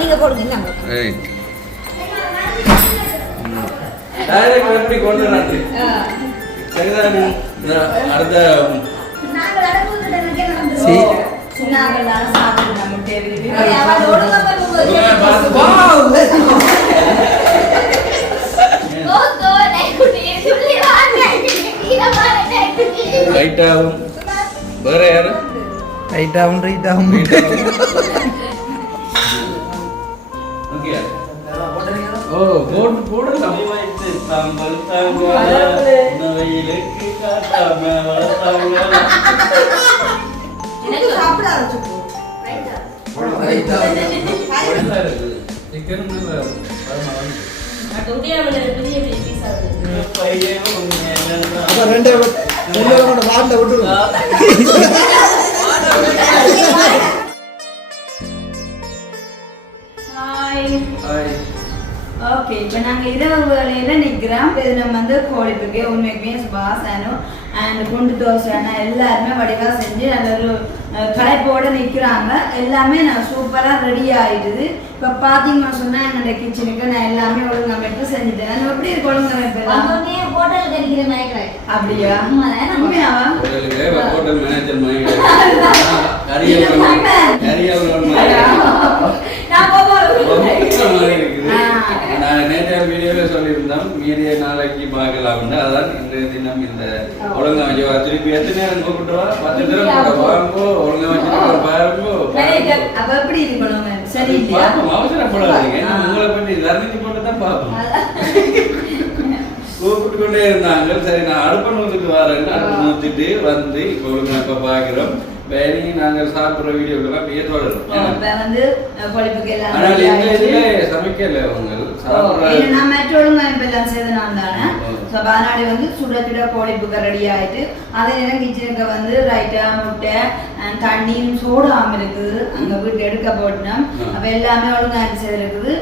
நீங்க போடுங்க எப்படி கொண்டு சரிதான் அடுத்த ரைட்டாவும் வேற யாரு ரைட்டாவும் ரைட்டாவும் ஓ போட்டு போடலாம் தாம்பல் தாங்க நவையிலுக்கு காட்டாம வளர்த்தாங்க எனக்கு சாப்பிட ஆரம்பிச்சு ரைட்டா சிக்கன் நல்லா ரெண்டு வாட்டில் விட்டுருவோம். ஓகே, இப்போ நாங்கள் இரவு வேலையில் நிற்கிறோம். இது நம்ம வந்து கோழிப்புக்கு உண்மைக்குமே சுபாசனும் அண்ட் குண்டு தோசை எல்லாருமே வடிவாக செஞ்சு நல்ல ஒரு களைப்போடு நிற்கிறாங்க. எல்லாமே நான் சூப்பராக ரெடி ஆகிடுது. இப்போ பார்த்தீங்கன்னா சொன்னால் என்னோட கிச்சனுக்கு நான் எல்லாமே ஒழுங்கமைப்பு செஞ்சுட்டேன். நான் எப்படி இருக்கு ஒழுங்கமைப்பு அப்படியா? உண்மையாவா? வீடியோல சொல்லியிருந்தோம் மீறிய நாளைக்கு பார்க்கலாம்னு. அதான் இன்றைய தினம் இந்த ஒழுங்கா வச்சு திருப்பி எத்தனை நேரம் கூப்பிட்டுவா 10 தடவை வாங்கோ ஒழுங்கா வச்சு பாருங்கோ. அப்ப எப்படி இருக்கணும்? சரி, அவசரப்படாதீங்க. உங்களை பற்றி வர்ணிச்சு போட்டு தான் பார்ப்போம். கூப்பிட்டு கொண்டே இருந்தாங்க. சரி, நான் அடுப்ப நூத்துக்கு வரேன்னு அடுப்பு நூத்திட்டு வந்து இப்போ ஒழுங்கா இப்ப பாக்குறோம். நாங்கள் சாப்பிடுற வீடியோக்கெல்லாம் பேர் தொடரும். சமைக்கல நான் மெட்ரோலும் எல்லாம் செய்தனால தானே பானாடி வந்து சுட சுட கோழிப்புக்கு ரெடி ஆயிட்டு அதே நேரம் கிச்சனுக்கு வந்து ரைட்டா முட்டை தண்ணியும் சோடாம இருக்குது. அங்க வீட்டு எடுக்க போட்டோம். அப்ப எல்லாமே ஒழுங்கா இருக்குது.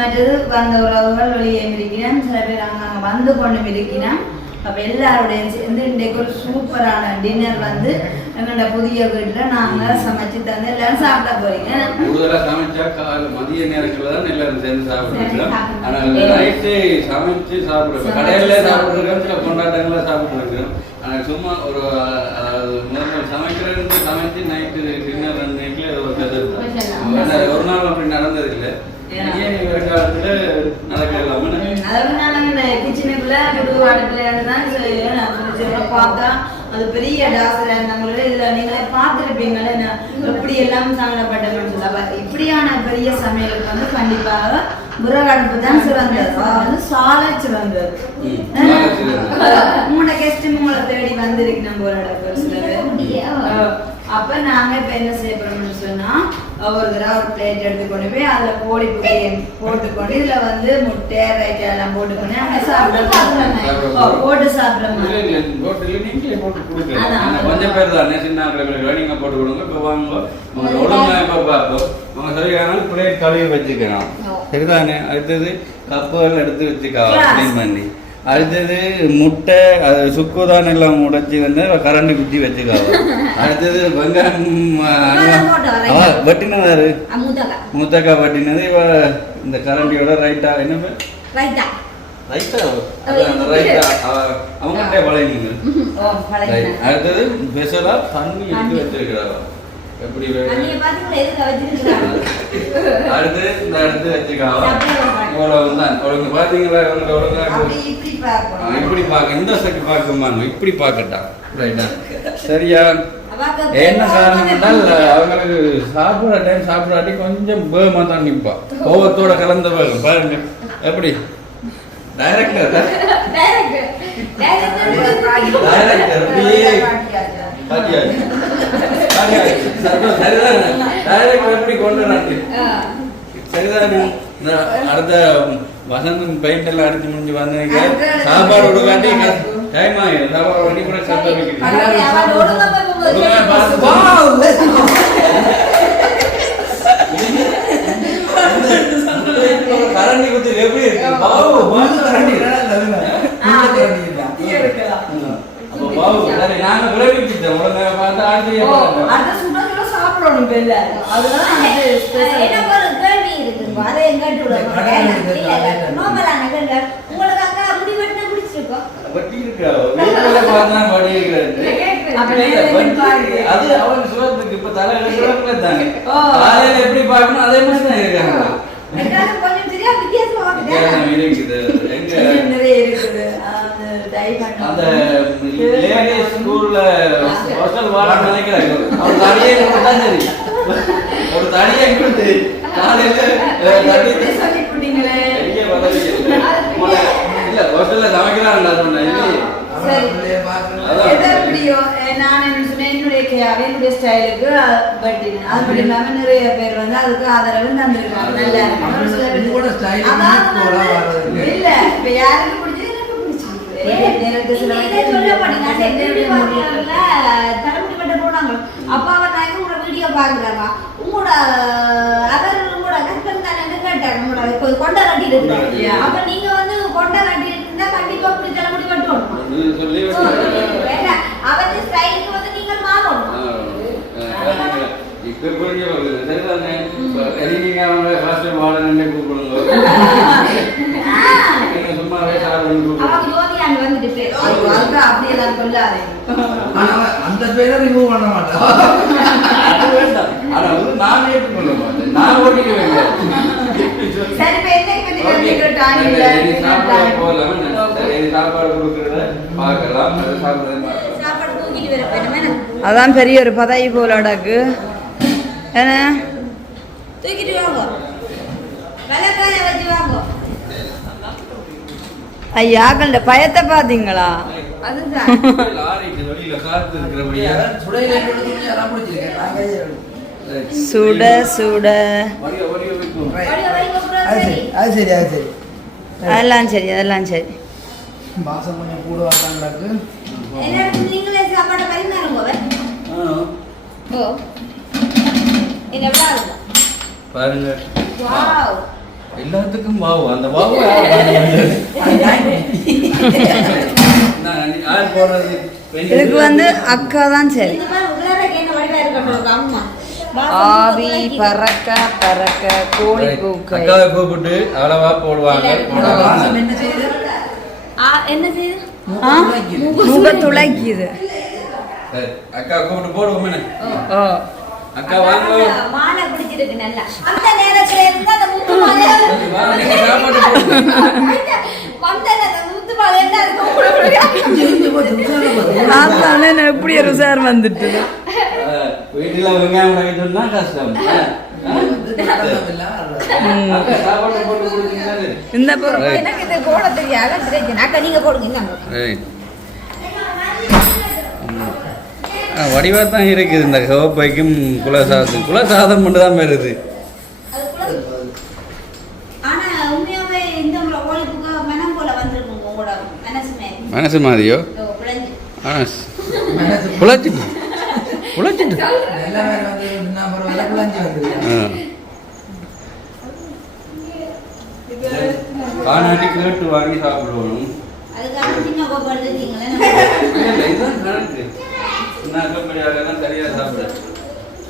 மற்றது வந்த உறவுகள் வெளியே இருக்கிறேன். சில பேர் அங்க வந்து கொண்டு இருக்கிறேன். அப்போ எல்லாருடைய சேர்ந்து இன்றைக்கு ஒரு சூப்பரான டின்னர் வந்து எங்களோட புதிய வீட்டில் நாங்கள் சமைச்சு தந்து எல்லாரும் சாப்பிட போறீங்க. கூடுதலாக சமைச்சா மதிய நேரங்களில் தான் எல்லாரும் சேர்ந்து சாப்பிடுறோம். ஆனால் நைட்டு சமைச்சு சாப்பிடுறோம். கடையில் சாப்பிட்ருக்கோம், சில கொண்டாட்டங்களில் சாப்பிட்ருக்கோம். ஆனால் சும்மா ஒரு முதல்ல சமைக்கிறது சமைச்சு நைட்டு டின்னர் 2 நைட்டில் ஒரு கதை ஒரு நாள் அப்படி நடந்தது இல்லை. கிச்சனுக்குள்ள பார்த்தா அது பெரிய டாசரா இருந்தாங்களே. இதுல நீங்களே பார்த்துருப்பீங்களே எப்படி எல்லாம் சங்கடப்பட்டேன்னு சொல்ல. இப்படியான பெரிய சமையலுக்கு வந்து கண்டிப்பாக விறகடுப்பு தான் சிறந்தது. வந்து சாலை சிறந்தது. 3 கெஸ்ட் உங்களை தேடி வந்திருக்கு நம்ம ஒரு இடத்துல. அப்ப நாங்க இப்ப என்ன செய்ய போறோம்னு சொன்னா ஒரு தடவை ஒரு பிளேட் எடுத்துக்கொண்டு போய் அதுல கோழி போட்டுக்கொண்டு இதுல வந்து முட்டை ரைட் எல்லாம் போட்டுக்கொண்டு அங்க சாப்பிட போட்டு சாப்பிடுறோம். கொஞ்சம் பேர் தானே சின்ன நீங்க போட்டு கொடுங்க. இப்ப வாங்க ஒழுங்கா இப்ப பார்ப்போம். அவங்க சரியான பிளேட் கழுவி வச்சுக்கணும். சரிதானே? அடுத்தது கப்புகள் எடுத்து வச்சுக்கலாம் கிளீன் பண்ணி. அடுத்தது முட்டை அது சுக்குதான் எல்லாம் உடைச்சி வந்து கரண்டி குத்தி வச்சுக்காவ. அடுத்தது வெங்காயம் வெட்டினதாரு மூத்தக்கா வெட்டினது இந்த கரண்டியோட ரைட்டா என்ன பேர் ரைட்டா அவங்ககிட்ட பழையங்க. அடுத்தது ஸ்பெஷலா தண்ணி எடுத்து வச்சிருக்கிறாங்க. எப்படி அடுத்து இந்த அடுத்து வச்சுக்காவ. இவ்வளவுதான் ஒழுங்கு பாத்தீங்களா? ஒழுங்கா இப்படி பார்க்க இந்த சைடு பார்க்குமா இப்படி பார்க்கட்டா ரைட்டா? சரியா? என்ன காரணம் என்றால் அவங்களுக்கு சாப்பிட்ற டைம் சாப்பிடாட்டி கொஞ்சம் பேமா தான் நிற்பா. கோவத்தோட கலந்த வேகம் பாருங்க. எப்படி டைரக்டர் எப்படி கொண்டு சரிதான். அடுத்த வசந்தம் பெயிண்ட் எல்லாம் அடிச்சு முடிஞ்சு வந்தீங்க. சாப்பாடு விடுவாட்டி டைம் ஆகிடும். சாப்பாடு வண்டி கூட சாப்பிட கரண்டி குத்தி எப்படி இருக்கு? நாங்க விளைவிச்சு வச்சுட்டேன் உடனே பார்த்து ஆட்சியை ஓ, அடுத்த சுட சுட சாப்பிடணும் இப்ப இல்ல. அதெல்லாம் நமக்கு special. எனக்கு ஒரு கேள்வி இருக்குங்க. அதை எங்கிட்ட விடுங்க. நோம்பலான கேள்வி. உங்களுக்கு அக்கா முடி வெட்டினா பிடிச்சிருக்கோம். வட்டி இருக்கா வீட்டுல பார்த்தா வட்டி இருக்கிறது அப்ப நேர்ல பாருங்க. அது அவன் சுரத்துக்கு இப்ப தலை எழுதுறதுல தாங்க ஓ. காலையில எப்படி பார்க்கணும் அதே மாதிரி தான் இருக்காங்க என்னால கொஞ்சம் சரியா வித்தியாசமா வித்தியாசம் இருக்குது எங்க நிறைய இருக்குது. அந்த dye பண்ண- அந்த லேடி ஸ்கூல்ல ஹாஸ்டல் வாழ நினைக்கிறாங்க அவர் தடியை தான் சரி ஒரு தடியை கொடுத்து காலையில தடி இப்படி சொல்லி புட்டீங்களே. பெரிய பதவி இல்ல ஹாஸ்டல்ல சமைக்கிறாங்க சொன்னேன் சரி. அதான். எது எப்படியோ, நான் என்ன சொன்னேன், என்னுடைய ஸ்டைலுக்கு பட்டினேன். அது மட்டும் இல்லாம நிறைய பேர் வந்து அதுக்கு ஆதரவு தந்திருக்காங்க. நல்லா இருக்கு. ஒரு சில பேர் உங்களோட style அதான் equal-ஆ வர்றது. இல்ல, இப்ப யாருக்கு பிடிச்சது எனக்கு பிடிச்சிருக்கு. எனக்கு சில இதை சொல்ல மாட்டீங்க. அந்த எப்படி பார்க்கறாங்கல்ல, தலைமுடி வெட்ட போனாங்க. அப்பாவை நான் உங்களோட வீடியோ பாக்குறாங்க. உங்களோட உங்களோட ஹஸ்பண்ட் தானே கேட்டாங்க. உங்களோட கொண்டை கட்டிட்டு இருக்காங்க. அப்ப நீங்க வந்து கொண்டை கட்டிட்டு இருந்தா கண்டிப்பா இப்படி தலைமுடி வெட்டணும். சொல்லி வேண்டாம். அவன் ஸ்டைலுக்கு வந்து நீங்கள் மாறணும். இப்ப புரிஞ்சு சரிதானே நீங்க அவங்க ஹாஸ்டல் வாழன்னு கூப்பிடுங்க நீங்க சும்மாவே சாப்பிடுன்னு கூப்பிடுங்க அவன் ஜோதியாண்டு வந்துட்டு பேர். அதுக்கு அப்படியெல்லாம் சொல்லாதே. ஆனா அந்த பேரை ரிமூவ் பண்ண மாட்டேன் அது வேண்டாம் ஆனா வந்து நான் ஏற்றுக்கொள்ள மாட்டேன் நான் ஓட்டிக்க வேண்டாம் சரி, இப்ப என்னைக்கு பத்தி கண்டிக்கிற time இல்ல. சாப்பாடு போகலாம் சாப்பாடு கொடுக்கறத பார்க்கலாம் அதை சாப்பிடுறத பார்க்கலாம் சாப்பாடு தூக்கிட்டு வர போயிடுமே. அதான் பெரிய ஒரு பதவி போலாடாக்கு. என்ன தூக்கிட்டு வாங்க. வெள்ளக்காய வச்சு வாங்க. ஐயாக்கள பயத்தை பாத்தீங்களா? அதுதான். லாரிக்கு வெளியில காத்து இருக்கிறபடியா சுடையில என்னோட துணி எல்லாம் பிடிச்சிருக்கேன் நான் கையை எடுத்து. சுட சுட வடிவ வைக்கும் அது சரி அது சரி அது சரி அதெல்லாம் சரி, அதெல்லாம் சரி. பாசம் கொஞ்சம் கூட வாட்டாங்களாக்கு எல்லாரும் நீங்களே சாப்பாடு பரிமாறுங்க. ஓ. என்ன விடாது. பாருங்க வாவ். எல்லாத்துக்கும் வாவு அந்த வாவு யார் போடுறது இதுக்கு வந்து அக்கா தான் சரி. இந்த மாதிரி உள்ளாரக்கு என்ன வடிவா இருக்கட்டும் அம்மா. ஆவி பறக்க பறக்க கோழி கூக்கை. அக்காவை கூப்பிட்டு அவ்வளவா போடுவாங்க பாசம் என்ன செய்யுது என்ன செய்யுது? முக துளைக்குது. சரி, அக்கா கூப்பிட்டு போடுவோமே ஓ, அக்கா வாங்க மாலை பிடிச்சிருக்கு நல்லா. அந்த நேரத்துல இருந்தா அந்த முத்து மாலை வாங்க, நீங்க சாப்பாடு போடுங்க வந்தேன் அந்த முத்து மாலை என்ன இருக்கும்? அதானே நான் எப்படி ஒரு சார் வந்துட்டு. வீட்டுல வெங்காயம் உடைக்க சொன்னா கஷ்டம் அக்கா சாப்பாடு போட்டு கொடுத்தீங்கன்னா இந்த பொருள் எனக்கு இது போட தெரியாது. தெரியும். அக்கா நீங்க போடுங்க. இந்தாங்க. வடிவா தான் இருக்குது இந்த கவப்பைக்கும் குலசாதம் மட்டும் தான் வருது ஆனா உண்மையாவே இந்த கோழிப்புக்கு மனம் போல வந்திருக்கும் உங்களோட மனசுமே. மனசு மாதிரியோ குழந்தை. குழச்சிட்டு குழச்சிட்டு நல்ல வேலை வந்து நான் பரவாயில்ல குழந்தை வந்துருக்கேன் காணாட்டி கேட்டு வாங்கி சாப்பிடுவோம் அதுக்காக சின்ன கோப்பை எடுத்துட்டீங்களே. இதுதான் கணக்கு நான் கம்பெனியாக சரியா சாப்பிட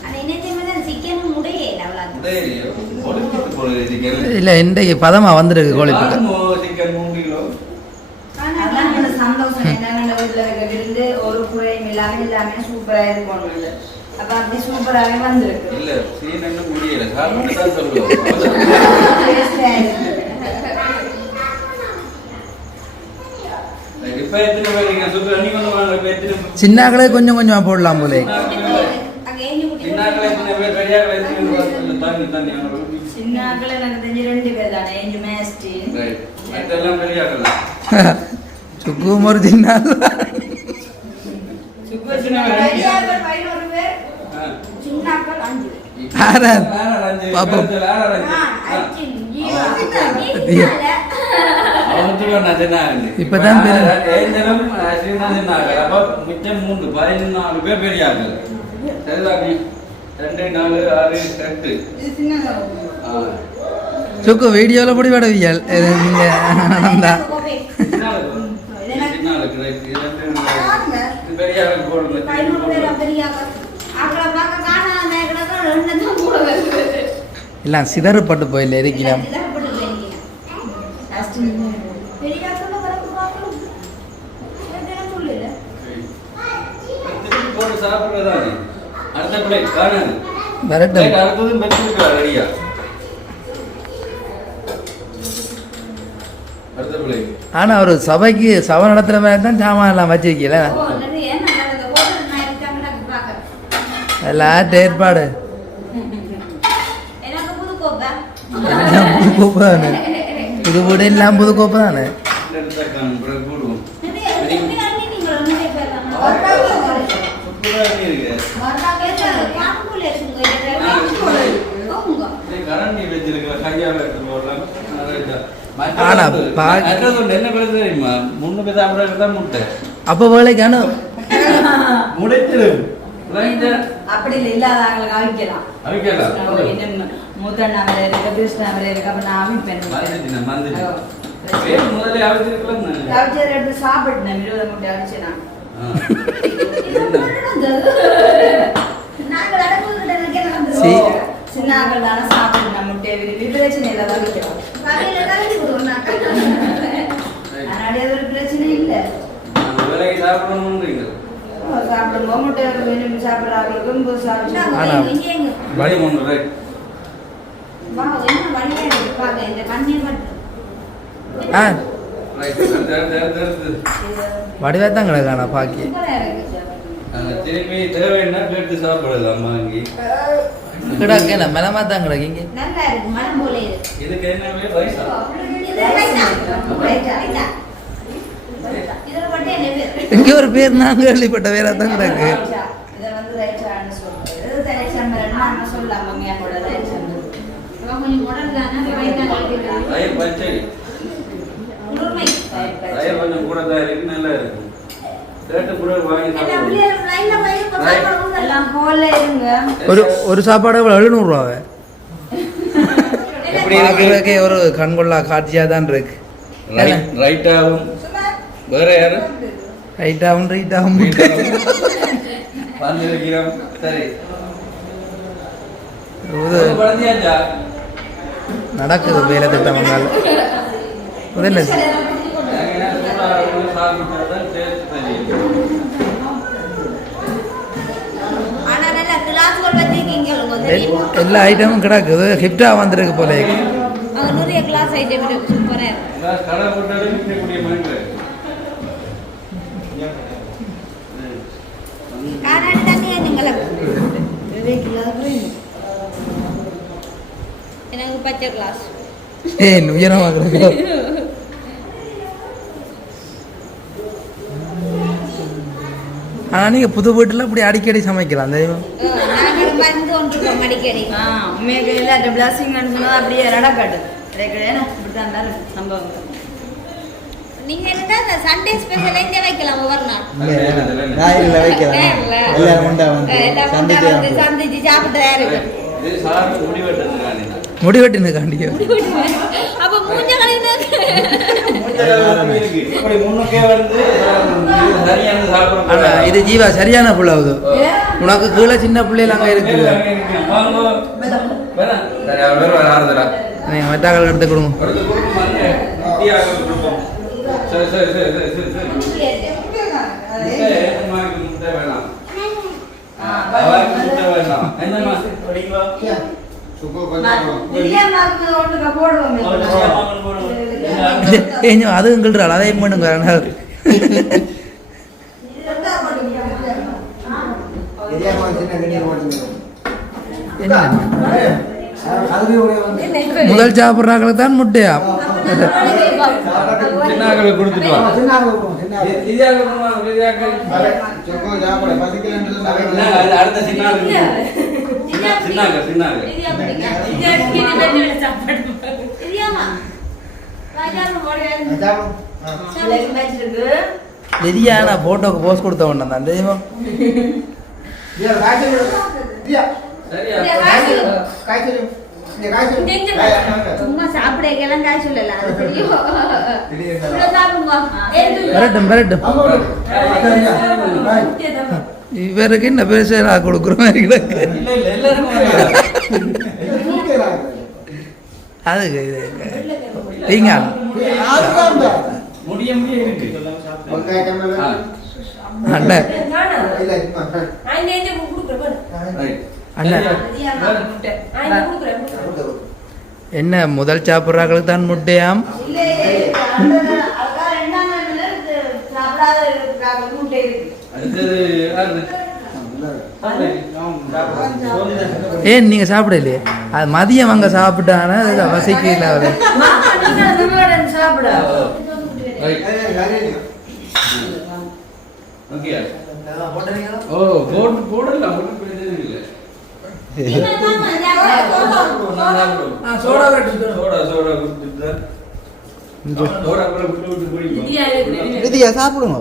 ஆனா இன்னத்தையுமே தான் சிக்கனும் முடையே இல்லை அவ்வளோ. இல்லை இன்றைக்கு பதமாக வந்திருக்கு கோழிப்புக்கு சிக்கன் 3 கிலோ அதான் எனக்கு சந்தோஷம். என்னென்ன வீட்டுல இருக்க விருந்து ஒரு குறையும் இல்லாம எல்லாமே சூப்பரா இருக்கணும். அப்ப அப்படி சூப்பராகவே வந்திருக்கு. இல்ல சீன் என்ன முடியல சாப்பிட்டு தான் சொல்லுவோம் இப்ப எத்தனை பேர் நீங்க சூப்பர் நீங்க வந்து வாங்க இப்ப எத்தனை சின்னாக்களே கொஞ்சம் கொஞ்சமாக போடலாம் போலே அங்கே ஏஞ்சி குட்டி சின்னாக்களை எத்தனை பேர் பெரியாக்களை எத்தனை பேர் தண்ணி தண்ணி சின்ன ஆக்கள் எனக்கு தெரிஞ்சு 2 பேர் தானே. எங்க மேஸ்டி ரைட் மற்றெல்லாம் பெரியாக்கள் சுக்கும் ஒரு சின்னால் சூப்பர் சின்ன பேர் பெரியார்கள் 11 பேர், சின்னாக்கள் 5. ஆறார். பாப்போம். அஞ்சு, ஜீவா. இப்பதான் ஏஞ்சலும் ஸ்ரீநாதன் அப்ப மிச்சம் 14 பேர் பெரியார்கள் சரிதானே 2 4 6 8 இது சின்ன சுக்கு வீடியோவில் போடி விடவியல் நீங்கள் பெரியார்கள் போடுங்க எல்லாம் சிதறப்பட்டு போயில இருக்கலாம். போட்டு சாப்பிடுறதானே அடுத்த பிளேட் காணாது வரட்டும். அடுத்ததும் வச்சிருக்கா ரெடியா அடுத்த பிளேட். ஆனா ஒரு சபைக்கு சபை நடத்துற மாதிரி தான் சாமான் எல்லாம் வச்சிருக்கீல. எல்லாம் ஏற்பாடு எனக்கு புது கோப்பை எல்லாம் புது கோப்பை தானே. புது வீடு எல்லாம் புது கோப்பை தானே. போடுவோம் கரண்டி வச்சிருக்க கையால எடுத்து போடலாம். ஆனா என்ன பிரச்சனை தெரியுமா? முன்னு பேர் சாப்பிடறதுதான் முட்டை அப்ப வேலைக்கான முடைச்சிரு அப்படி இல்லை இல்லாதவங்களுக்கு அவிக்கலாம். அவிக்கலாம். இன்னும் மூத்தண்ணா வேலை இருக்கு, கிருஷ்ணா வேலை இருக்கு. அப்ப நான் அவிப்பேன். முதல்ல அவிச்சிருக்கலாம். அவிச்சதை எடுத்து சாப்பிட்டேன். 20 முட்டை அவிச்சேன். சின்னாக்கள் தானே சாப்பிடணும் முட்டையை விரும்பி. பிரச்சனை இல்லை, அவிக்கிறோம். அதனால ஒரு பிரச்சனை இல்லை. சாப்பிடணும்ன்றீங்க சாப்பிடும்போது முட்டை விரும்பி சாப்பிட்றாங்களுக்கும் சாப்பிட்டு வழி ஒன்று ரைட். வடிவாத்தான் கிடக்கானா பாக்கி. திரும்பி தேவைன்னா கேட்டு சாப்பிடலாம் வாங்கி. கிடக்க மெனமா தான் கிடக்கீங்க. இதுக்கு என்ன வயசா? இங்க ஒரு பேர் நான் கேள்விப்பட்ட பேரா தான் கிடக்கு. இதை வந்து ரைட்டான்னு சொல்றது. தலைச்சம்பரம் நாம சொல்லலாம். மம்மியாவோட தலைச்சம்பரம் ரயில் பச்சை ரயில் கொஞ்சம் கூட தான் இருக்கு, நல்லா இருக்கும். கேட்டு கூட வாங்கி சாப்பிடுவோம். எல்லாம் ஹோல்ல இருங்க. ஒரு சாப்பாடு 700 ரூபாவே. எப்படி இருக்கு? ஒரு கண்கொள்ளா காட்சியா தான் இருக்கு. ரைட்டாவும் வேற யாரு ரைட்டாவும் வந்துருக்கிறோம். சரி நடக்குது வேலை திட்டமங்கால். முதல்ல எல்லா ஐட்டமும் கிடக்குது. ஹிப்டா வந்திருக்கு போல. நிறைய கிளாஸ் ஐட்டம் இருக்கு. சூப்பரா இருக்கு. கடை போட்டாலும் விற்கக்கூடிய மாதிரி காராடி தண்ணி நீங்கள எனக்கு பச்சை கிளாஸ் உயரமா கிடக்கு. ஆனா நீங்க புது வீட்டுல இப்படி அடிக்கடி சமைக்கலாம் தெரியும். அடிக்கடி உண்மையாக இல்லை. அந்த பிளஸிங் சொன்னா அப்படியே நடக்காது. இப்படிதான் சம்பவம். நீங்க என்ன சண்டே ஸ்பெஷல் இங்க வைக்கலாம். ஒவ்வொரு நாள் சந்திச்சு சாப்பிட்டு இருக்கு. முடிவெட்டின காண்டிய அப்ப மூஞ்ச இது ஜீவா சரியான புள்ளாவுது. உனக்கு கீழே சின்ன பிள்ளைகள் அங்க இருக்கு. மெட்டாக்கள் எடுத்து கொடுங்க. அது எங்கள்றாள் அதை பண்ணுங்க. முதல் சாப்பிட்றாங்களுக்கு தான் முட்டையா போட்டோக்கு போஸ்ட் கொடுத்த உடனே தான் தெய்வம். சாப்பிடலாம் காய் சொல்லல. இவருக்கு என்ன பேச கொடுக்குறோம். அதுக்கு இது நீங்கள் முடிய இருக்கு அண்ணன் அண்ணன் என்ன முதல் சாப்பிட்றாங்களுக்கு தான் முட்டையாம். ஏன் நீங்க சாப்பிடலையே? அது மதியம் அங்க சாப்பிட்டானா வசைக்கல அவரு. ஓ போடலாம் சோடா விதியா சாப்பிடுங்க.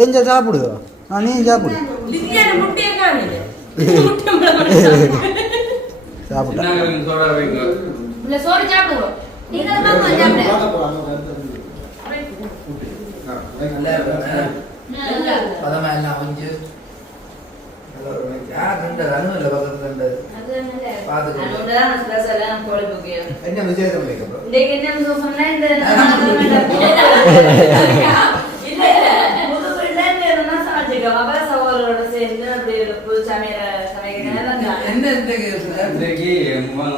ஏஞ்சல் சாப்பிடுங்க. நீ சாப்பிடு. சாப்பிட்டா என்ன விசேஷம்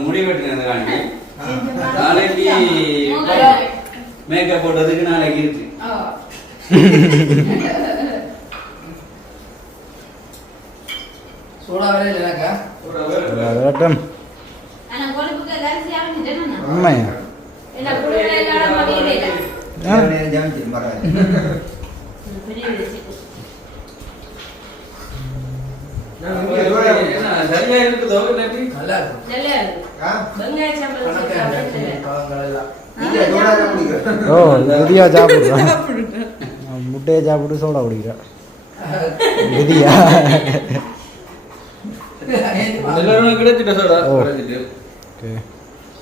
முடிவெட்டினது நாளைக்கு மேக்கப் போட்டதுக்கு நாளைக்கு இருக்கு. உண்மையா சரியா இருக்குதோ இல்லாட்டி ஓ விதியா சாப்பிடுறா. முட்டையை சாப்பிட்டு சோடா குடிக்கிறா விதியா. கிடைச்சிட்ட சோடா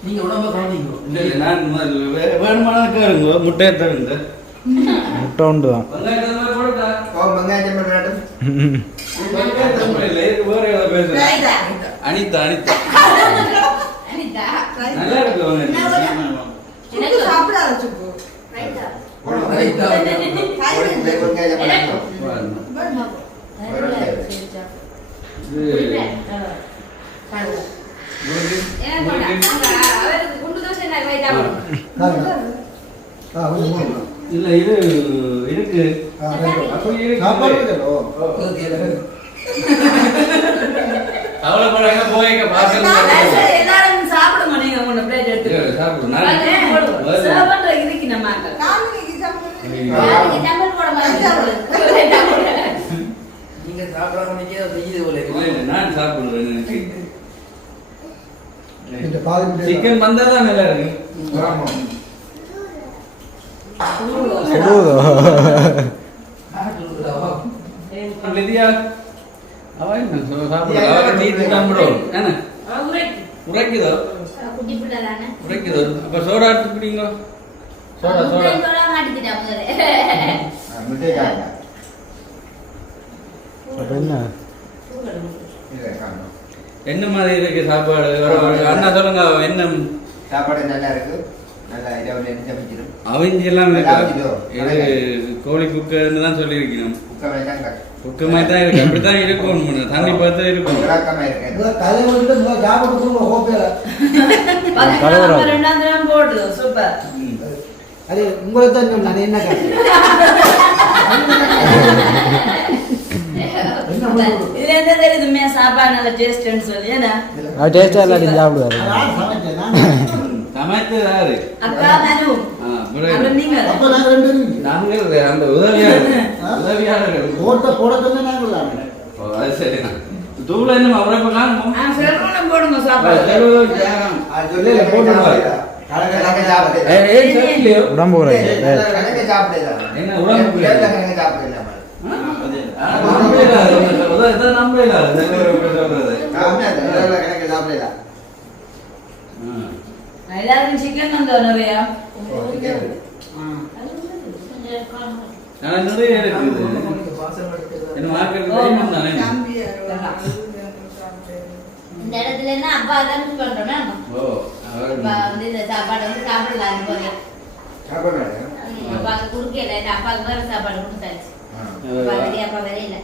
நீங்க உடம்ப கவனிங்க. நான் வேணுமான கேளுங்க முட்டையை தருங்க. முட்டை உண்டு தான். அனிதா நல்லா இருக்கு. இல்ல இது இருக்கு கவலைப்படாங்க போய்க்க எல்லாரும் சாப்பிடுங்க. நீங்க ஒண்ணு பிளேட் எடுத்து சாப்பிடுங்க. நீங்க சாப்பிடாம நான் சாப்பிடுவேன். சிக்கன் வந்தாதான் நல்லா இருக்கு. உரைக்குதோ அப்ப சோடா எடுத்து குடிங்க. சோடா சோடா என்ன மாதிரி இருக்கு சாப்பாடு? அண்ணா சொல்லுங்க. என்ன சாப்பாடு நல்லா இருக்கு. நல்லா அவிஞ்செல்லாம் இது கோழி குக்கர்னு தான் சொல்லியிருக்கணும். குக்க மாதிரி தான் இருக்கு. அப்படித்தான் இருக்கும். தண்ணி பார்த்து இருக்கும். போடுது சூப்பர். அது உங்களை தான் நான் என்ன இதுல எந்த தெரியுதுமே சாப்பாடு நல்ல டேஸ்ட்னு சொல்லி என்ன டேஸ்டா இல்லாட்டி சாப்பிடுவாரு. சமைத்து யாரு? அக்கா நானு. அப்புறம் நீங்க நாங்கள் அந்த உதவியாளர்கள் போட சொன்னா நாங்களா? அது சரி. தூள இன்னும் அவரை காணும். செல்வனம் போடுங்க சாப்பாடு. உடம்பு என்ன உடம்பு எல்லாருக்கும் சிக்கன் வந்தோம் நிறையா. நிறைய இருக்குது. என்ன மார்க்கெட் தானே இந்த இடத்துல என்ன அப்பா தான் பண்றோம். ஓ இப்ப வந்து இந்த சாப்பாடு வந்து சாப்பிடலாம் போறேன். அப்ப அது குறுக்கல அப்பாவுக்கு வேற சாப்பாடு கொடுத்தாச்சு. அப்பா வரையில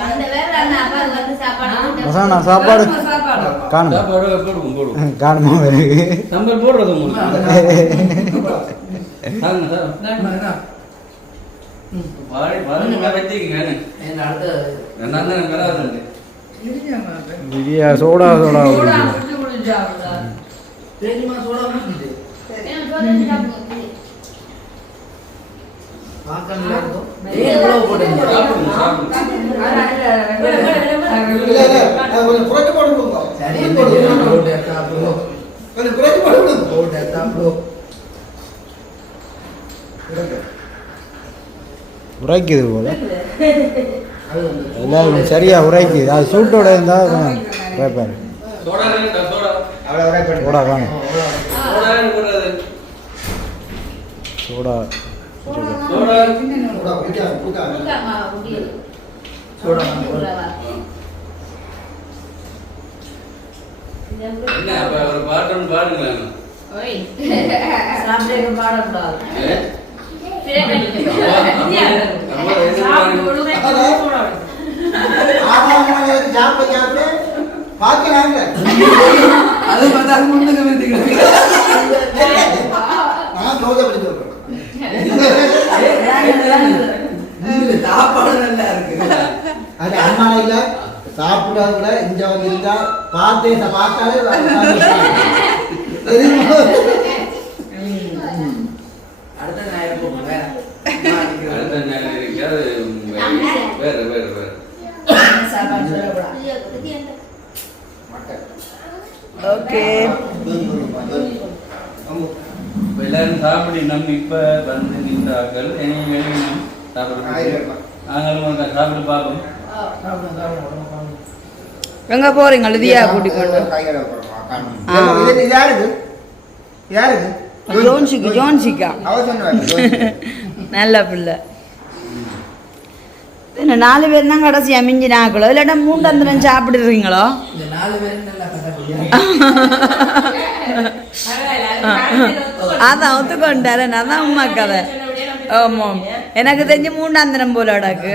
வந்த வேற அப்பாவுக்கு வந்து சாப்பாடு மசானா சாப்பாடு காணும் காணுமா சம்பல் போடுறது சோடா சோடா உரைக்குது போல எல்லாரும் சரியா உரைக்குது. அது சூட்டோட இருந்தா உரைப்பாரு. சோடா காணும் சோடா ஒரு பாட்டு பாடுங்களேன். பாடக்கூடாது. அது பார்த்தா அது முன்னுக்கு வந்துக்கிறேன். சாப்பாடு நல்லா இருக்கு. அது அம்மாயில சாப்பிடாத விட இங்க வந்து இருந்தா பார்த்தே பார்த்தாலே அடுத்த ஞாயிறு போங்க. அடுத்த ஞாயிறு இருக்காது. வேற வேற வேற ஓகே எல்லாரும் சாப்பிடி நம்ம இப்ப வந்து நின்றார்கள். நாங்களும் சாப்பிட்டு பார்ப்போம். எங்க போறீங்க? லிதியா கூட்டிக் கொண்டு ஜோன்சிக்கா நல்ல பிள்ளை. என்ன 4 பேர் தான் கடைசி அமைஞ்சினாக்களோ இல்லாட்டா 3 சாப்பிடுறீங்களோ? இந்த 4 பேரும் நல்லா அதான் ஒத்துக்கொண்டாரு. அதான் உமா கதை. ஆமாம் எனக்கு தெரிஞ்சு 3 போல அடாக்கு.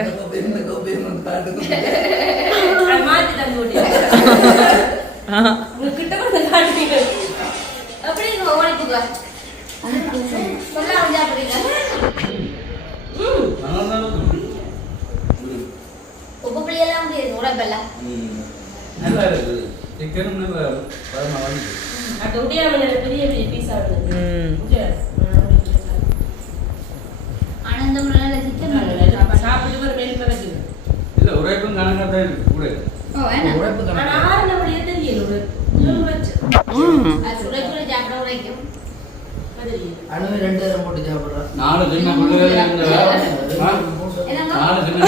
நல்லா இருக்குது. சிக்கனும் நல்லா பழமா வந்து இல்ல உரைப்பும் கணக்காக இருக்கு கூட. அணு 2 தரம் போட்டு சாப்பிடுறோம். 4 சின்ன பிள்ளைகள் 4 சின்ன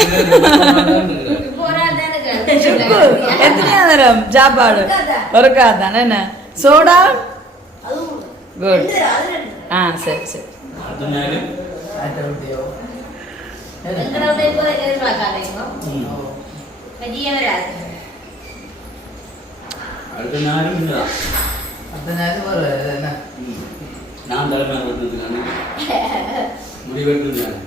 எத்தனை சாப்பாடு ஒருக்காதானே என்ன சோடா குட். ஆ சரி சரி. அடுத்த நாளும் அடுத்த நேரம் வர என்ன நான் தலைமை வெட்டுறதுக்கான முடிவெட்டுறேன்.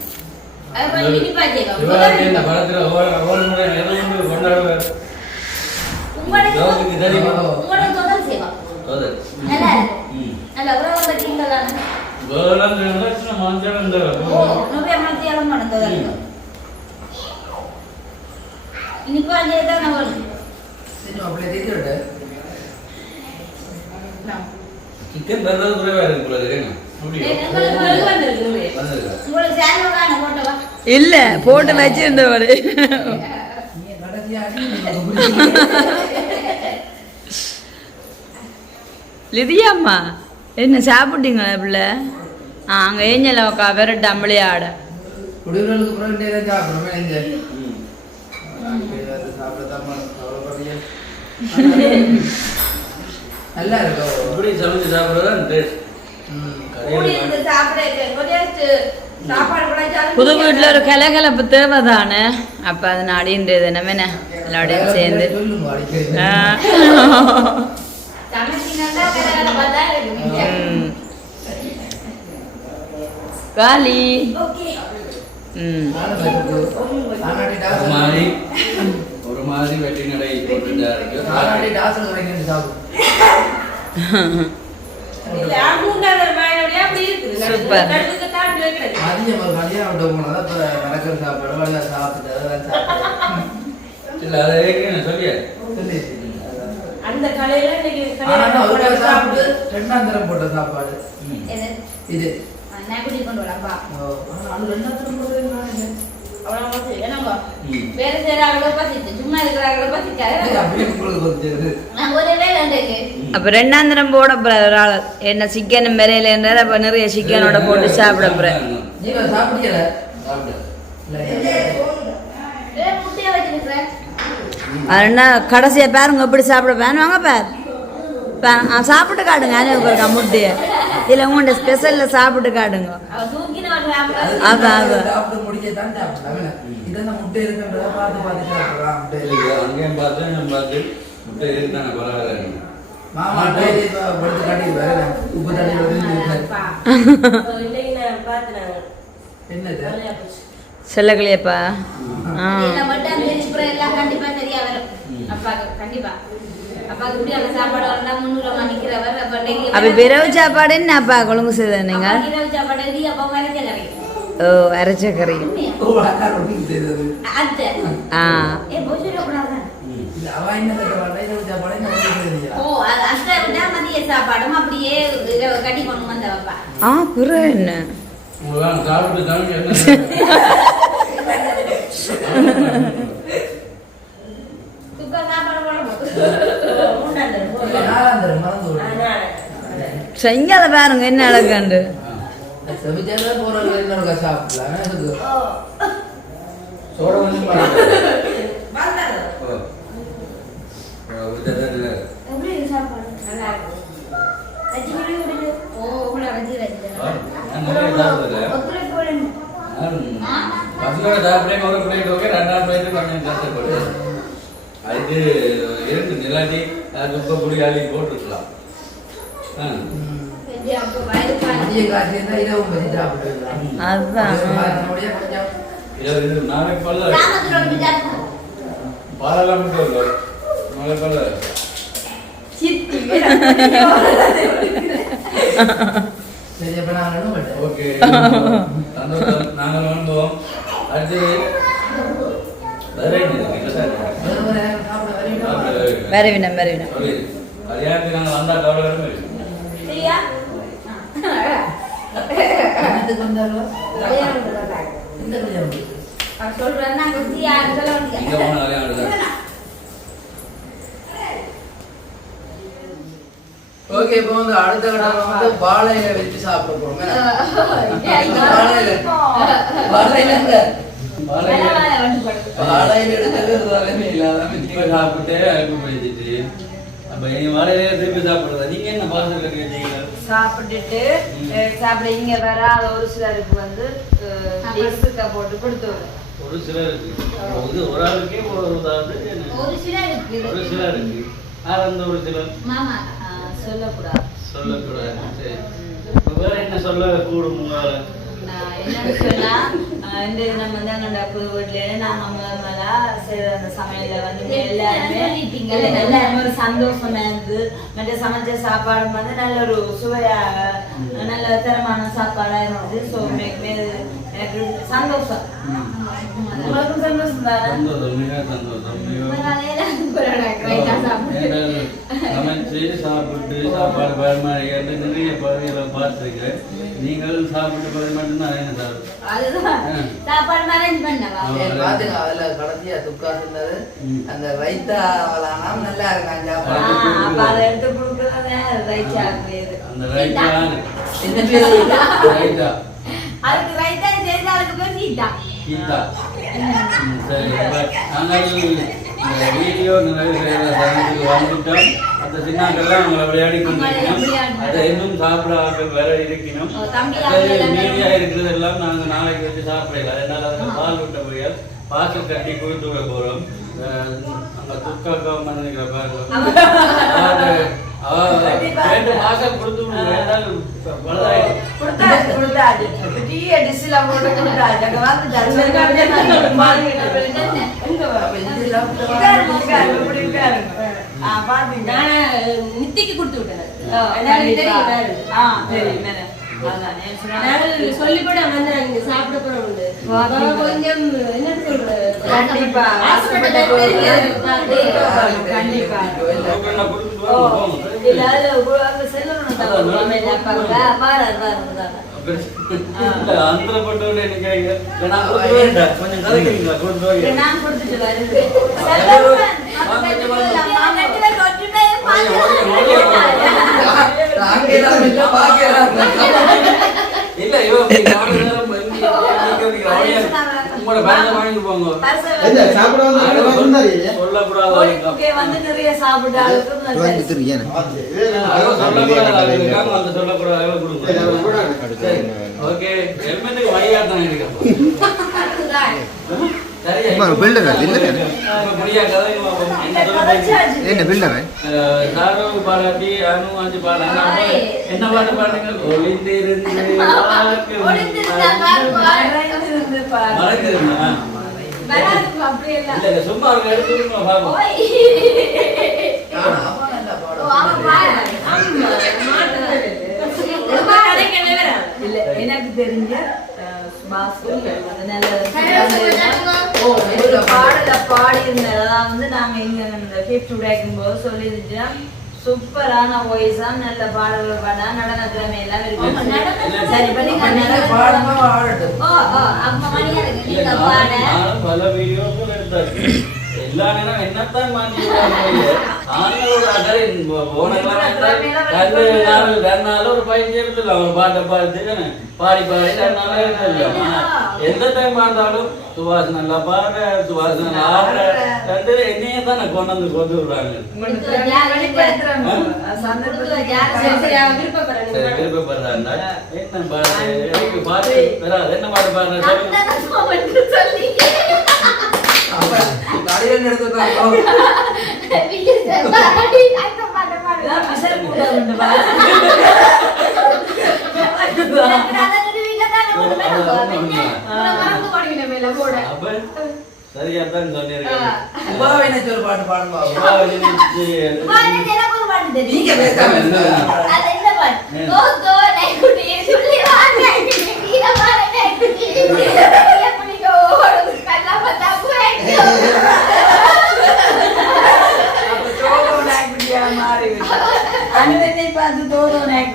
படத்துல ஒவ்வொரு முறை எதுவும் கொண்டாடுவார். சிக்கன் தர்றது குறைவா இருக்கு போல இருக்கு. இல்ல போட்டு வச்சிருந்தவரு லிதியாம்மா என்ன சாப்பிட்டீங்களா பிள்ளை? அங்கே ஏஞ்சல உக்கா வேற டம்பளி ஆட குடிகளுக்கு பிறகு சாப்பிடுறோம். நல்லா இருக்கும். இப்படி சமைச்சு சாப்பிடுறதான் டேஸ்ட். புது வீட்டில் ஒரு கலகலப்பு தேவை தானே. அப்போ அது நாடின்றது நம்ம என்ன எல்லாரையும் சேர்ந்து சமைச்சிங்கன்னா வேற பார்த்தா இருக்கு. காலி ஓகே. ஒரு மாதிரி வெட்டி நடை போட்டுட்டாரு. சூப்பர். இல்ல அதை சொல்லியா அந்த கடையில இன்னைக்கு சாப்பிட்டு ரெண்டாம் தரம் போட்ட சாப்பாடு இது நான் குடி கொண்டு வரப்பா. ரெண்டாம் தரம் போடுறது அவ்வளவு வந்து என்னங்க வேற செய்யறாங்களோ பசிச்சு சும்மா இருக்கிறாங்களோ பசிக்காது. நான் ஒரே வேலை இருக்கு. அப்ப ரெண்டாந்திரம் போட ஒரு ஆள் என்ன சிக்கன் மெரையில இருந்தாரு. அப்ப நிறைய சிக்கனோட போட்டு சாப்பிட போறேன். நீங்க சாப்பிட்டீங்கள முட்டையை வச்சிருக்கிறேன். அதுனா கடைசியா பாருங்க எப்படி சாப்பிட வாங்க பார். சாப்பிட்டு காட்டுங்க அனுப்பி முட்டைய இதுல உங்கள்கிட்ட ஸ்பெஷல்ல சாப்பிட்டு காட்டுங்க. அவ தூக்கினவன் சாப்பிட்டு முடிக்கத்தான் சாப்பிடலாம். இதெல்லாம் முட்டை இருக்குன்றத பார்த்து பார்த்து சாப்பிடலாம். அங்கேயும் பார்த்து நம்ம பார்த்து முட்டை இருந்தாங்க பரவாயில்ல. மாமா டைரி படுத்து காட்டிடுவாரு. உப்பு தண்ணி இன்னைக்கு நான் பார்த்தேன். என்னது செல்லக்கலையப்பா. மட்டும் அந்த ஸ்ப்ரே எல்லாம் கண்டிப்பா சரியா வரும். அப்பாக்கு கண்டிப்பா அப்பாக்கு இப்படி அந்த சாப்பாடு வரலாம் 300 நிக்கிறவர். அப்ப டெய்லி அப்ப பிறவு சாப்பாடு என்ன அப்பா கொழுங்கு செய்த நீங்க? இரவு சாப்பாடு எழுதி அப்பா வரைச்ச கறி. ஓ அரைச்ச கறி. அத்தை போச்சுட கூடாது. அவ என்ன சாப்பாடு ஓ அத்தை விட்டா மதிய சாப்பாடும் அப்படியே கட்டி கொண்டு வந்தவப்பா. புற என்ன சாப்பிட்டு தாங்க என்ன செஞ்சால பாருங்க என்ன அழகாண்டு. சோட வந்து பசங்களோட சாப்பிட்டே ஒரு பிளேட் ஓகே, ரெண்டாவது பிளேட் கொஞ்சம் கஷ்டப்படு. அதுக்கு இருந்து நிலாட்டி துப்ப புளி அள்ளி போட்டுருக்கலாம். நாளைக்கு பல்ல பாலெல்லாம் மட்டும் இல்லை, நாளை பல்ல ஓகே. நாங்கள் அனுபவம் அடுத்து வரவினம் கல்யாணத்துக்கு நாங்கள் வந்தா கவலை வரும். சொல்றேன் இங்க போன கல்யாணம் ஓகே. இப்போ வந்து அடுத்த கட்டம் வந்து வாழையில வச்சு சாப்பிட போறோம். வாழையில எடுத்தது வரவே இல்லாத சாப்பிட்டு அழுப்பு போயிடுச்சு. அப்ப இனி வாழையில திருப்பி சாப்பிடுறதா? நீங்க என்ன பாசல் கட்டிங்க? சாப்பிட்டுட்டு சாப்பிட இங்க வர அது ஒரு சிலருக்கு வந்து போட்டு கொடுத்து ஒரு சிலருக்கு ஒரு ஆளுக்கே ஒரு சிலருக்கு அந்த ஒரு சிலர் மாமா சொல்லக்கூடாது. சரி. வேற என்ன சொல்ல கூடும் உங்களால? என்னன்னு சொன்னா இந்த நம்ம வந்து அங்க புது வீட்டுல நாங்க முதல்ல செய்த அந்த சமையல வந்து எல்லாருமே ஒரு சந்தோஷமா இருந்து மற்ற சமைச்ச சாப்பாடு வந்து நல்ல ஒரு சுவையாக நல்ல தரமான சாப்பாடா இருந்தது. ஸோ எனக்கு சந்தோஷம். உங்களுக்கும் சந்தோஷம் தானே? சமைச்சு சாப்பிட்டு சாப்பாடு பரிமாறி நிறைய பகுதிகளை பார்த்துருக்கேன். நீங்கள் சாப்பிட்டு பரிமாறினா என்ன சாப்பாடு அரேஞ்ச் பண்ணவா? அதுல கடைசியா துக்கா சொன்னது அந்த ரைத்தா நல்லா இருக்கான் அப்ப அதை எடுத்து கொடுக்கறது ரைட்டா அந்த ரைத்தா அதுக்கு ரைட்டா சேர்ந்து அதுக்கு பேர் சீட்டா. சரி. நாங்கள் வீடியோ நிறைய வந்துட்டோம். அந்த சின்னாக்கெல்லாம் அவங்களை விளையாடி கொண்டிருக்கணும். அதை இன்னும் சாப்பிட ஆட்கள் வேற இருக்கணும். மீடியா இருக்கிறது எல்லாம் நாங்கள் நாளைக்கு வச்சு சாப்பிடலாம். அதனால அதில் பால் விட்டபடியால் பாசல் கட்டி குவித்து விட போகிறோம். அங்கே துக்காக்கா மன்னிக்கிற பாருங்க. 2 மாசம் கொடுத்து கொடுத்தாச்சு டீ டிஷ்ல போட்டு கொடுத்தாச்சு அங்க வந்து பாத்தீங்க நித்திக்கு கொடுத்து விட்டேன் சொல்லி கூட வந்து நாங்க சாப்பிட போறோம் உண்டு கொஞ்சம் என்ன சொல்றது கண்டிப்பா கண்டிப்பா நான் கொடுத்துட்டு இல்ல உங்களோட பேங்க் வாங்கி போங்க சொல்லக்கூடாது வந்து நிறைய சாப்பிட்டாலும் சொல்லக்கூடாது ஓகே ஹெல்மெட்டுக்கு வழியாதான் இருக்கு என்ன பாட்டு பாடுங்க சும்மா எனக்கு தெரிஞ்ச பாடல பாடி இருந்ததான் வந்து நாங்க இங்க இந்த கிஃப்ட் உடைக்கும் போது சொல்லிருச்சா சூப்பரான வாய்ஸா நல்ல பாடல்கள் பாட நடன திறமை எல்லாம் இருக்கு சரி பல வீடியோக்கள் எடுத்தாச்சு எல்லா நேரம் என்னத்தான் ஆண்களோட ரெண்டு நாள் ஒரு பயிற்சி எடுத்துல ஒரு பாட்டை பாட்டு பாடி பாடி 2 நாள் எடுத்துல எந்த டைம் பார்த்தாலும் சுவாஸ் நல்லா பாடுற சுவாஸ் நல்லா ஆடுற ரெண்டு என்னையே தானே கொண்டு விடுறாங்க விருப்பப்படுறாங்க என்ன பாட்டு வராது என்ன பாட்டு பாடுற சரியாதான் சொன்னீர்கள் பாட்டு பாடுங்க அனுவனை பார்த்து தோணும் முடியல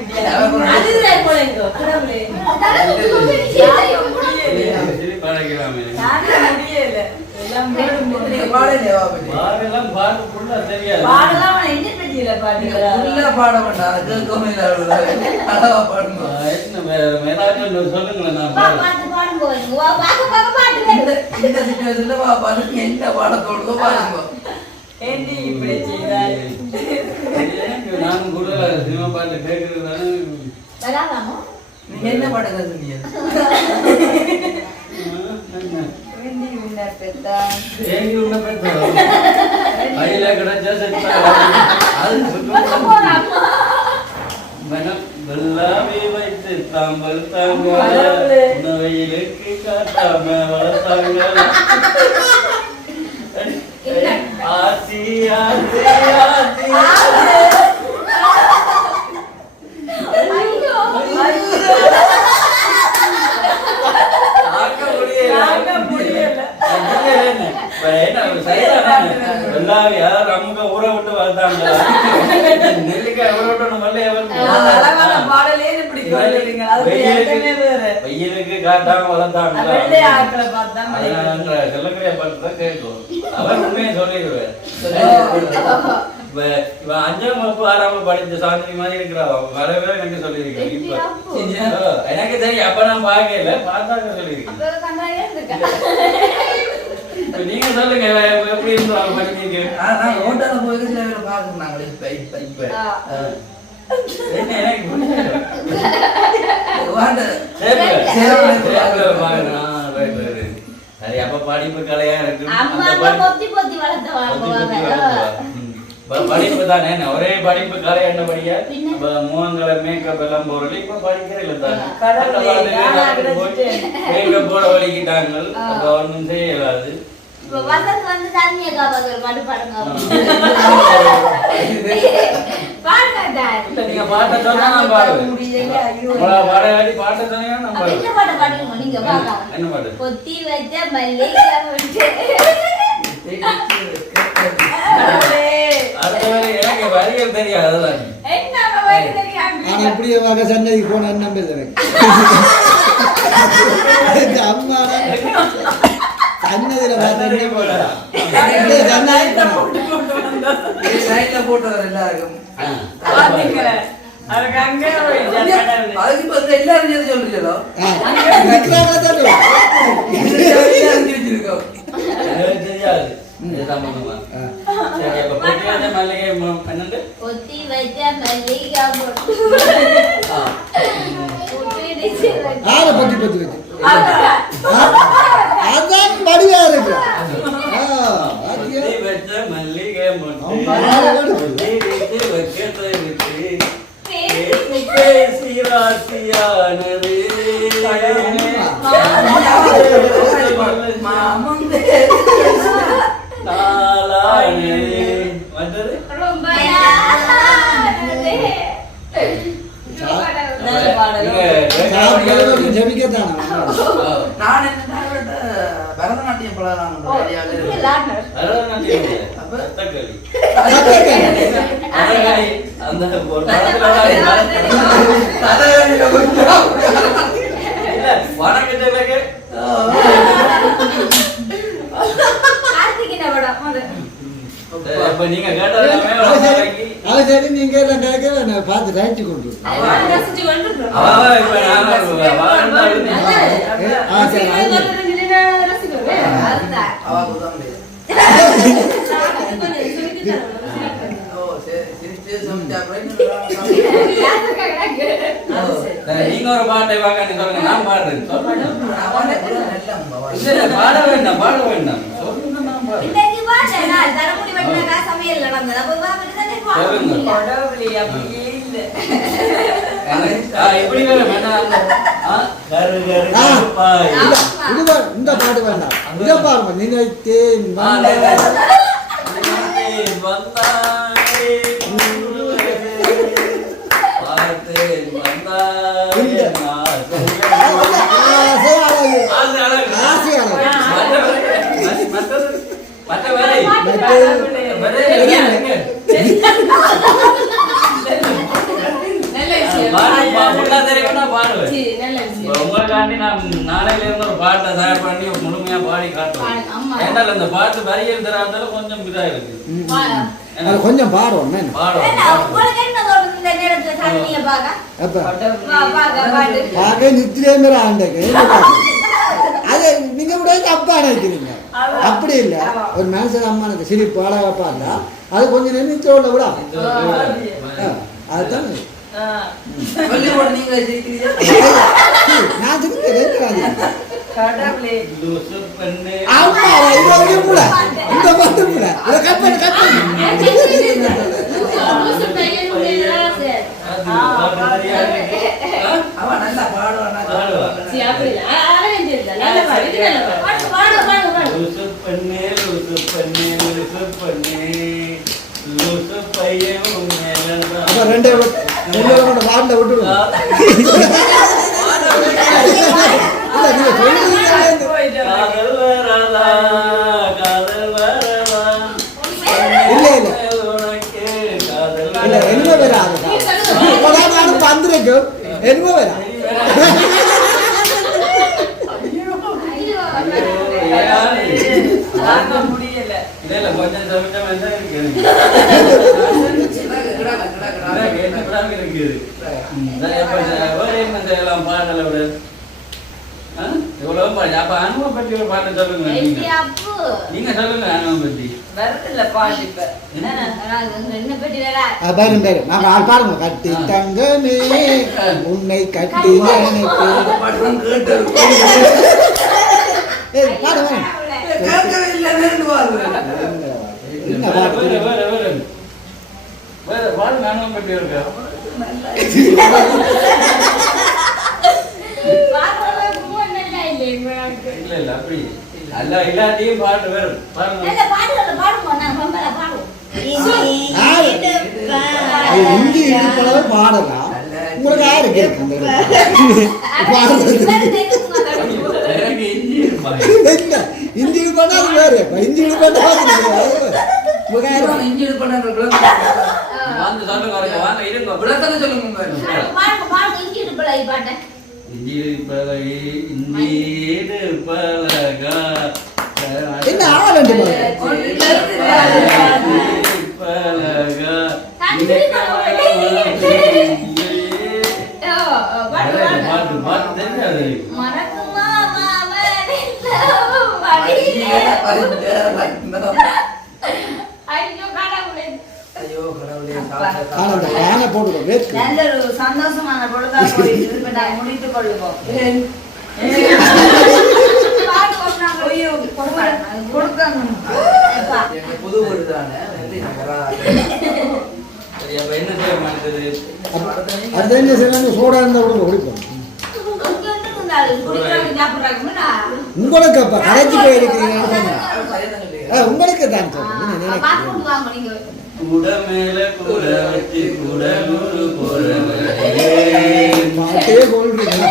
என்ன பாடத்தோடு பாருங்க நானும் கூட சினிமா பாட்டு கேட்கறது நீங்க என்ன பாடுங்க வைத்து தாம்பல் தாங்க உணவையிலுக்கு காட்டாம வளர்த்தாங்க ஆசி ஆசி ஆசி அவங்க ஊரை விட்டு வந்தாங்க நெல்லிக்காய் ஊரை வெயிலுக்கு காட்டாம வளர்த்தாங்க செல்லக்கிறைய பாட்டு தான் கேட்கும் அவர் உண்மையை சொல்லிடுவேன் 5ஆம் வகுப்பு 6ஆம் வகுப்பு படிச்ச சாந்தினி மாதிரி இருக்கிறான் வரவே எனக்கு சொல்லியிருக்கேன் இப்ப எனக்கு தெரியும் அப்ப நான் பார்க்கல பார்த்தாக்க சொல்லியிருக்கேன் நீங்க சொல்லுங்க எப்படி இருந்தாங்க படிச்சீங்க ஓட்டால போய் சில பேர் பாக்குறாங்களே இப்ப என்ன எனக்கு சரி அப்ப படிப்பு கலையா இருக்கு படிப்பு தானே ஒரே படிப்பு கலை என்ன படிக்க முகங்களை மேக்கப் எல்லாம் போறது இப்ப படிக்கிறீங்க மேக்கப் போட வலிக்கிட்டாங்க அப்ப ஒன்றும் செய்யலாது இப்ப வசந்த் வந்து தண்ணியை காப்பாத்து பாட்டு பாடுங்க இல்ல நீங்க பாட்ட சொன்னா நான் பாடுவேன் பாடாடி பாட்ட சொன்னீங்கன்னா நான் பாடுவேன் என்ன பாட்டு பாடுங்க நீங்க பாக்க என்ன பாடு கொத்தி வச்ச மல்லிகை எனக்கு வரிகள் தெரியாது அதுதான் ஆனா இப்படியே வாங்க சன்னதி போன நம்பர் அம்மா சன்னதியில போட்டு வர எல்லாருக்கும் எல்லாரும் சொல்றீங்களோ தெரியாது மல்லிகை என்னண்டு கொத்தி வச்ச மல்லிகை ஆறு பத்தி பத்தி வச்சு அதான் படியா இருக்கு மல்லிகை சீராசியானது பரதநாட்டியம் பழகலாம் அந்த வணக்கத்துக்கு நீங்க கேட்டது நீங்க எல்லாம் கேட்க பார்த்து ரசிச்சு கொண்டு நீங்க ஒரு பாட்டை வாங்க சொல்லுங்க நான் பாடுறேன் பாட வேண்டாம் பாட வேண்டாம் இந்த பாட்டு வேண்டாம் இதை பாருங்க நினைத்தேன் உங்களுக்காண்டி நான் நாளையில இருந்து ஒரு பாட்டை தயார் பண்ணி முழுமையா பாடி காட்டுவேன். ஏன்னா அந்த பாட்டு வரிகள் தெரியாதால கொஞ்சம் இதா இருக்கு. கொஞ்சம் பாடுவோம் நித்திரே மேல ஆண்டக்கு அது நீங்க கூட அப்பா நினைக்கிறீங்க அப்படி இல்ல ஒரு மனுஷன் அம்மானுக்கு சிரிப்பு அழகா பார்த்தா அது கொஞ்சம் நினைச்சோட விட அதுதான் நான் ரெண்டு வாண்ட விட்டுருவோம் என்ன வரா பந்திரைக்கும் என்ன வரா பாருங்க கட்டி தங்கமே உன்னை கட்டி நானும் எப்படி இருக்கேன் இல்ல அப்படி அல்ல எல்லாத்தையும் பாட்டு வரும் பாருங்க அது இந்தி இடுப்பளவு பாடலாம் உங்களுக்கு யாரு கேட்கும் எனக்கு இஞ்சி இருப்பாங்க இந்தி இடுப்பாண்டா அது வேறு இந்தி இடுப்பாண்டா இஞ்சி இது பண்ணாங்க வந்து சொல்லுங்க வாங்க இருங்க விளக்கத்தை சொல்லுங்க இந்திய பலகை இந்திய பலகா என்ன ஆவலண்டி பலகா பாட்டு பாட்டு தெரியாது ஐயோ கடவுளே போட்டுக்கோ நல்ல ஒரு சந்தோஷமான பொழுதா போயிட்டு இப்ப நாங்க முடித்துக் கொள்ளுவோம் கொடுக்கணும் புது வீடு தானே சரி அப்ப என்ன செய்ய மாட்டேது அது என்ன செய்யணும் சோடா இருந்தா கூட குடிப்போம் உங்களுக்கு அப்ப கரைச்சி போயிருக்கீங்க உங்களுக்கு தான் சொல்றேன் கூட மேல கூட வச்சு கூட நூறு மாட்டே போடுறீங்க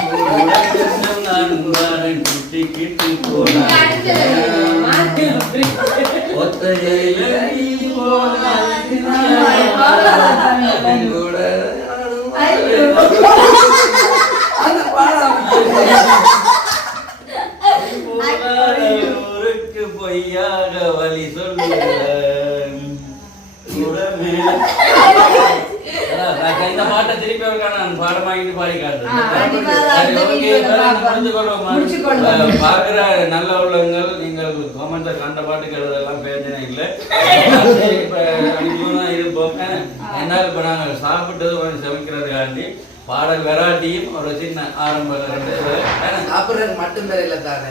நான் உங்காரன் குட்டி கிட்டி போனான் ஒத்தையில நீ ஊருக்கு பொய்யாக வழி சொல்லுவேன் இந்த பாட்டை திருப்பி நான் பாடம் வாங்கிட்டு பாடி காட்டுறேன் பாக்குற நல்ல உள்ளங்கள் நீங்கள் கமெண்ட்ல கண்ட பாட்டுகள் எல்லாம் பிரச்சனை இல்லை இருப்போம் என்னால் இப்ப நாங்கள் சாப்பிட்டது கொஞ்சம் சமைக்கிறதுக்காண்டி பாடல் வெராட்டியும் ஒரு சின்ன ஆரம்ப சாப்பிடுறது மட்டும் தெரியல தானே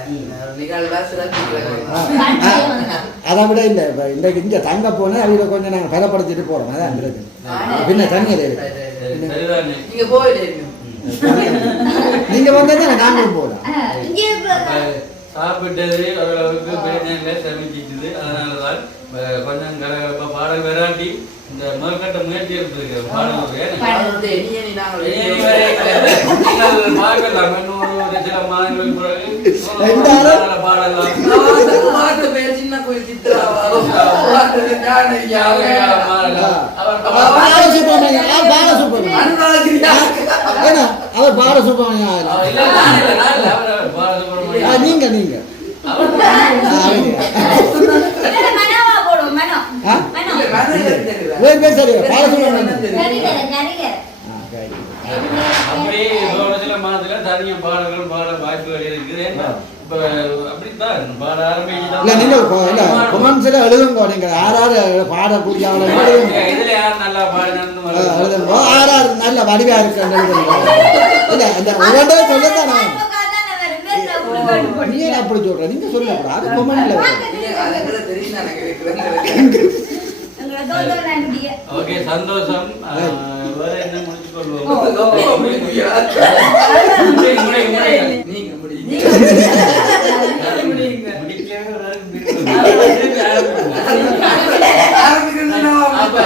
நிகழ்வா அதை விட இல்ல இன்றைக்கு இங்க தங்க போனா அவங்க கொஞ்சம் நாங்க பலப்படுத்திட்டு போறோம் அதான் பின்ன தனியா சரிதானே நீங்க போயிட்டு நீங்க வந்தா நாங்களும் போகலாம் சாப்பிட்டது ஓரளவுக்கு பிரச்சனை சமைச்சிட்டுது அதனாலதான் கொஞ்சம் பாடல் வெராட்டி இந்த முதற்கட்ட முயற்சி எடுத்திருக்கிற பாடல் பார்க்கலாம் இன்னொரு சில மாதங்களுக்கு பிறகு பாடலாம் சின்ன கோயில் சித்ரா அவர் பாலசுப்ரமணியம் நீங்க நீங்க சரி பாலசுப்ரமணியம் அப்படியே ஒரு சில மாதத்துல தனியா பாடல்கள் பாட வாய்ப்புகள் இருக்குது இப்ப அப்படித்தான் பாட ஆரம்பிச்சுல எழுதுங்க நீங்க யாராவது பாடக்கூடிய இதுல யார் நல்லா பாடினான்னு எழுதுங்க யாராவது நல்ல வடிவா இருக்கு இல்ல அந்த ஒவ்வொன்றே சொல்லத்தான் நீங்க அப்படி சொல்ற நீங்க சொல்லக்கூடாது அது கொமெண்ட்ல ஓகே சந்தோஷம் வேற என்ன முடிச்சு கொள்வோம்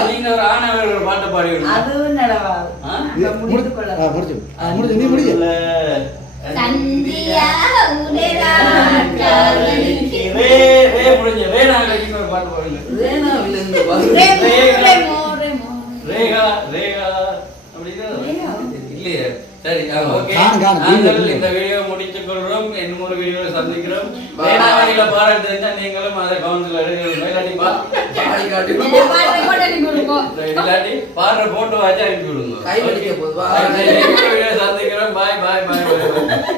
நீங்க ஒரு ஆணவர் ஒரு பாட்டை பாடி அதுவும் நடவாது முடிச்சு நீ முடியல சந்தியா உடரா முடிஞ்ச ஒரு பாட்டு பாடுங்க ரேகா ரேகா அப்படின்னா இல்லையே சரி ஓகே நாங்கள் இந்த வீடியோ முடித்துக் கொள்றோம் இன்னும் ஒரு வீடியோவில் சந்திக்கிறோம் வேளாண்மையில பாடல் தெரிஞ்சா நீங்களும் அதை கவுன்சில் இல்லாட்டி பாடுற போட்டோ வச்சு அனுப்பி விடுங்க சந்திக்கிறோம் பாய் பாய் பாய் பாய்